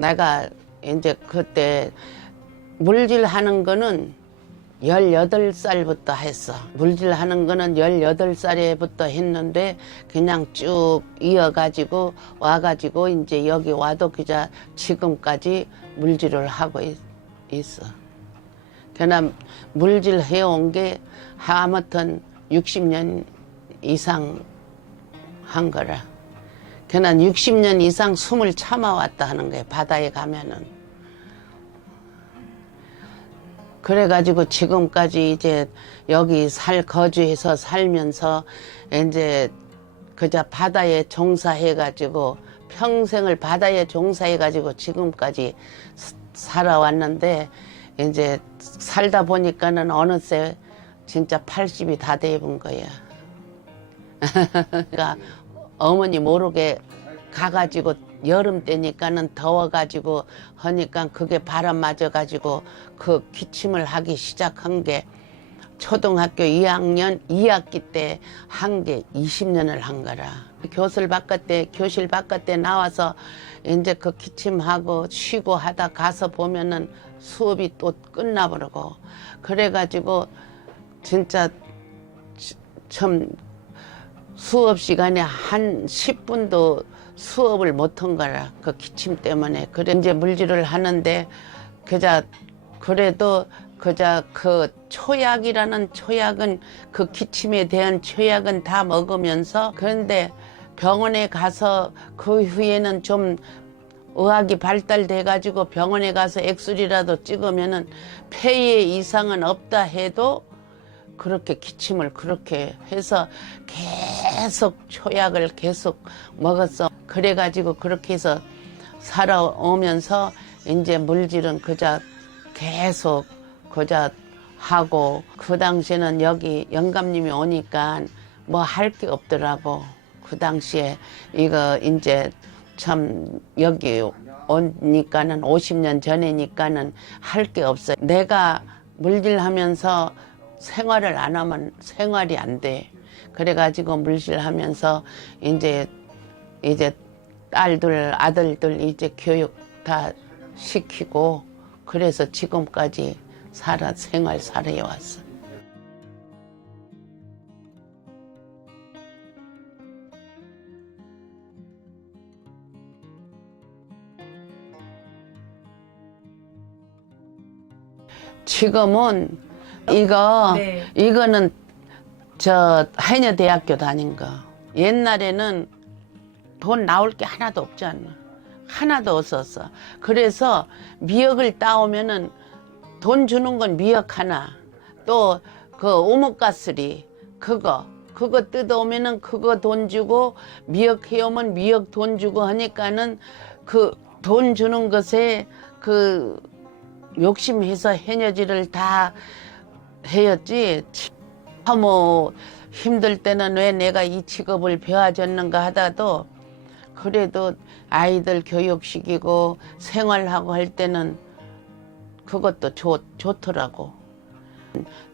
내가 이제 그때 물질 하는 거는 18살부터 했어. 물질 하는 거는 18살에부터 했는데 그냥 쭉 이어가지고 와가지고 이제 여기 와도 그자 지금까지 물질을 하고 있, 있어. 그나 물질 해온 게 아무튼 60년 이상 한 거라. 그나 60년 이상 숨을 참아왔다 하는 거야, 바다에 가면은. 그래가지고 지금까지 이제 여기 살 거주해서 살면서 이제 그저 바다에 종사해가지고 평생을 바다에 종사해가지고 지금까지 스- 살아왔는데 이제 살다 보니까는 어느새 진짜 80이 다 돼본 거야. 그러니까 어머니 모르게 가가지고 여름 때니까는 더워가지고 하니까 그게 바람 맞아가지고 그 기침을 하기 시작한 게 초등학교 2학년 2학기 때 한 게 20년을 한 거라. 교실 바깥에 교실 바깥에 나와서 이제 그 기침하고 쉬고 하다 가서 보면은 수업이 또 끝나버리고 그래가지고 진짜 참 수업 시간에 한 10분도 수업을 못한 거라 그 기침 때문에. 그래 이제 물질을 하는데 그자 그래도 그자 그 초약이라는 초약은 그 기침에 대한 초약은 다 먹으면서 그런데 병원에 가서 그 후에는 좀 의학이 발달돼 가지고 병원에 가서 엑스리라도 찍으면은 폐에 이상은 없다 해도 그렇게 기침을 그렇게 해서 계속 초약을 계속 먹었어. 그래가지고 그렇게 해서 살아오면서 이제 물질은 그자 계속 그자 하고 그 당시에는 여기 영감님이 오니까 뭐 할 게 없더라고. 그 당시에 이거 이제 참 여기 오니까는 50년 전이니까는 할 게 없어. 내가 물질하면서 생활을 안 하면 생활이 안 돼. 그래가지고 물질하면서 이제 이제 딸들 아들들 이제 교육 다 시키고 그래서 지금까지 살아 생활 살아해 왔어. 지금은 이거 네. 이거는 저 해녀 대학교 다닌 거. 옛날에는 돈 나올 게 하나도 없잖아. 하나도 없었어. 그래서 미역을 따오면은 돈 주는 건 미역 하나. 또 그 오목가스리 그거 그거 뜯어오면은 그거 돈 주고 미역 해오면 미역 돈 주고 하니까는 그 돈 주는 것에 그 욕심해서 해녀질을 다 해였지. 뭐 힘들 때는 왜 내가 이 직업을 배워줬는가 하다도 그래도 아이들 교육시키고 생활하고 할 때는 그것도 좋, 좋더라고.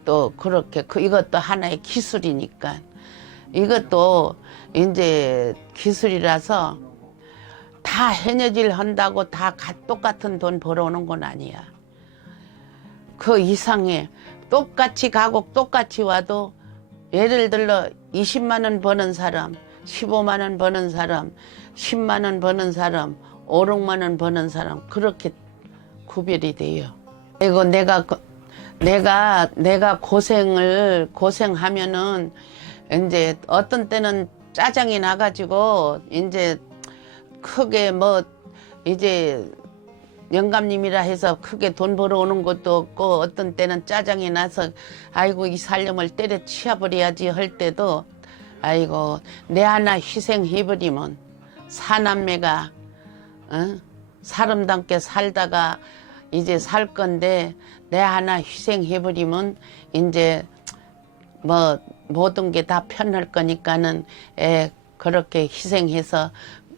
또 그렇게 그 이것도 하나의 기술이니까 이것도 이제 기술이라서 다 해녀질 한다고 다 가- 똑같은 돈 벌어오는 건 아니야. 그 이상의 똑같이 가고 똑같이 와도 예를 들어 20만 원 버는 사람, 15만 원 버는 사람, 10만 원 버는 사람, 5, 6만 원 버는 사람 그렇게 구별이 돼요. 이거 내가 그- 내가 내가 고생을 고생하면은 이제 어떤 때는 짜장이 나가지고 이제 크게 뭐 이제 영감님이라 해서 크게 돈 벌어오는 것도 없고 어떤 때는 짜장이 나서 아이고 이 살림을 때려치워버려야지 할 때도 아이고 내 하나 희생해버리면 사남매가 어? 사람답게 살다가 이제 살 건데 내 하나 희생해버리면 이제 뭐 모든 게 다 편할 거니까는 에 그렇게 희생해서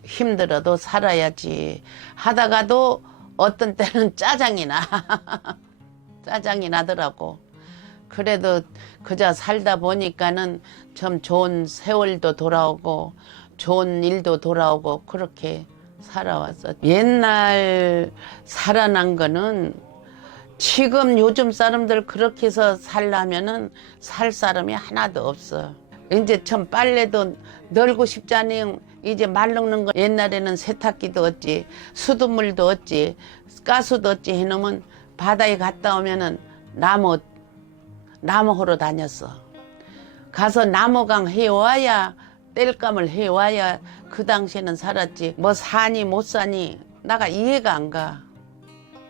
힘들어도 살아야지 하다가도 어떤 때는 짜장이 나 짜장이 나더라고 그래도 그저 살다 보니까는 참 좋은 세월도 돌아오고 좋은 일도 돌아오고 그렇게 살아왔어. 옛날 살아난 거는 지금 요즘 사람들 그렇게 해서 살려면은 살 사람이 하나도 없어. 이제 참 빨래도 널고 싶자니 이제 말 늙는 거 옛날에는 세탁기도 없지 수돗물도 없지 가스도 없지 해놓으면 바다에 갔다 오면은 나무 나무호로 다녔어. 가서 나무강 해와야 땔감을 해와야 그 당시에는 살았지. 뭐 사니 못 사니 나가 이해가 안 가.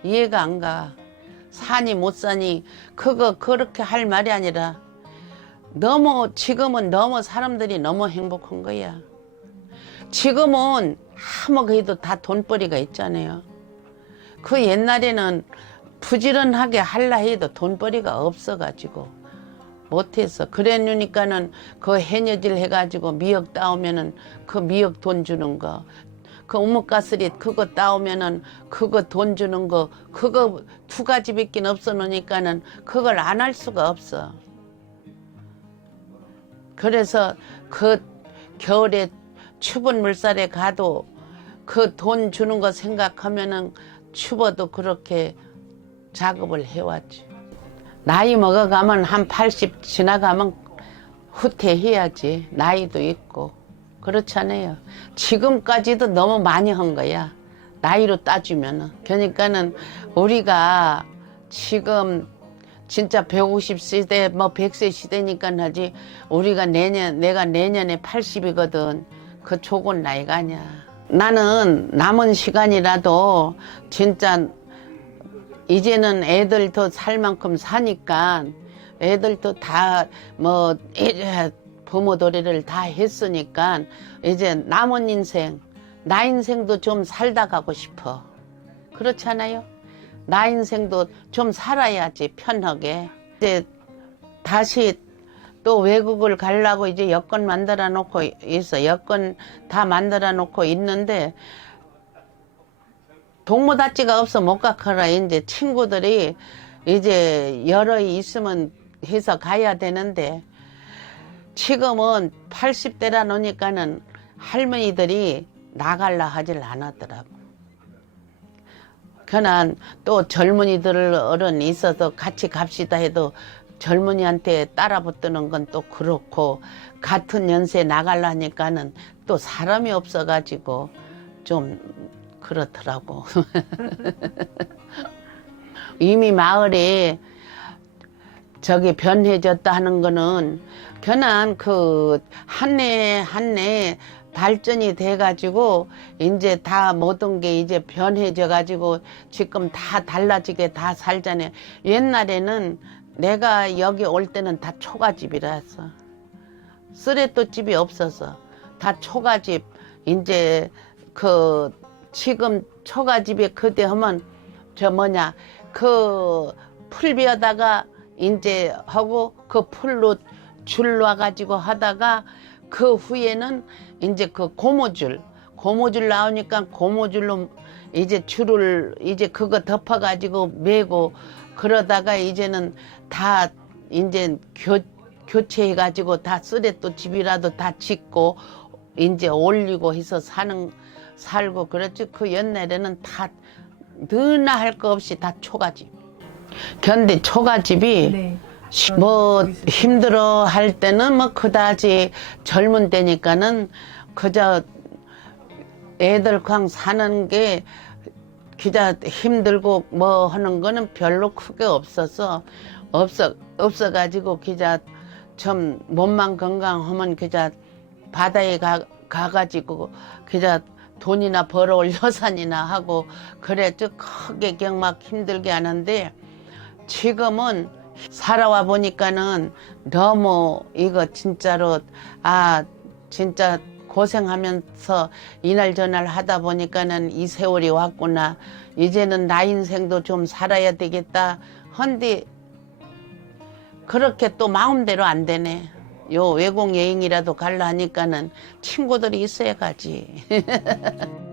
이해가 안 가. 사니 못 사니 그거 그렇게 할 말이 아니라 너무 지금은 너무 사람들이 너무 행복한 거야. 지금은 아무 그래도 다 돈벌이가 있잖아요. 그 옛날에는 부지런하게 할라 해도 돈벌이가 없어가지고 못했어. 그래놓으니까는 그 해녀질 해가지고 미역 따오면은 그 미역 돈 주는 거. 그 우뭇가스리 그거 따오면은 그거 돈 주는 거 그거 두 가지 밖에 없어 놓으니까는 그걸 안 할 수가 없어. 그래서 그 겨울에 추운 물살에 가도 그 돈 주는 거 생각하면은 추워도 그렇게 작업을 해왔지. 나이 먹어가면 한 80 지나가면 후퇴해야지. 나이도 있고. 그렇잖아요. 지금까지도 너무 많이 한 거야. 나이로 따지면은. 그러니까는 우리가 지금 진짜 150세대, 뭐 100세 시대니까 하지. 우리가 내년, 내가 내년에 80이거든. 그 좋은 나이가 아니야. 나는 남은 시간이라도 진짜 이제는 애들도 살 만큼 사니까 애들도 다뭐 부모 도리를 다 했으니까 이제 남은 인생 나 인생도 좀 살다 가고 싶어. 그렇잖아요? 나 인생도 좀 살아야지 편하게. 이제 다시 또 외국을 가려고 이제 여권 만들어 놓고 있어. 여권 다 만들어 놓고 있는데 동무다찌가 없어. 못 가거라. 이제 친구들이 이제 여러 있으면 해서 가야 되는데 지금은 80대라 놓으니까는 할머니들이 나갈라 하질 않았더라고. 그난 또 젊은이들 어른 있어서 같이 갑시다 해도 젊은이한테 따라 붙드는 건 또 그렇고 같은 연세 나갈라 하니까는 또 사람이 없어가지고 좀 그렇더라고. 이미 마을에 저기 변해졌다 하는 거는 변한 그 한해 한해 발전이 돼가지고 이제 다 모든 게 이제 변해져 가지고 지금 다 달라지게 다 살잖아요. 옛날에는 내가 여기 올 때는 다 초가집이라서. 쓰레또 집이 없어서 다 초가집. 이제 그 지금 초가집에 그때 하면 저 뭐냐 그 풀비어다가 이제 하고 그 풀로 줄 놔가지고 하다가 그 후에는 이제 그 고무줄 고무줄 나오니까 고무줄로 이제 줄을 이제 그거 덮어가지고 메고 그러다가 이제는 다 이제 교, 교체해가지고 다 쓰레 또 집이라도 다 짓고 이제 올리고 해서 사는 살고 그렇지 그 옛날에는 다 느나 할 거 없이 다 초가집. 근데 초가집이 네. 시- 뭐 힘들어 할 때는 뭐 그다지 젊은 때니까는 그저 애들 그냥 사는 게 기자 힘들고 뭐 하는 거는 별로 크게 없어서 없어 없어 가지고 기자 좀 몸만 건강하면 기자 바다에 가 가가지고 기자 돈이나 벌어올 여산이나 하고 그랬죠 크게 경막 힘들게 하는데 지금은 살아와 보니까는 너무 이거 진짜로 아 진짜 고생하면서 이날 저날 하다 보니까는 이 세월이 왔구나. 이제는 나 인생도 좀 살아야 되겠다. 헌데 그렇게 또 마음대로 안 되네. 요 외국 여행이라도 갈라 하니까는 친구들이 있어야 가지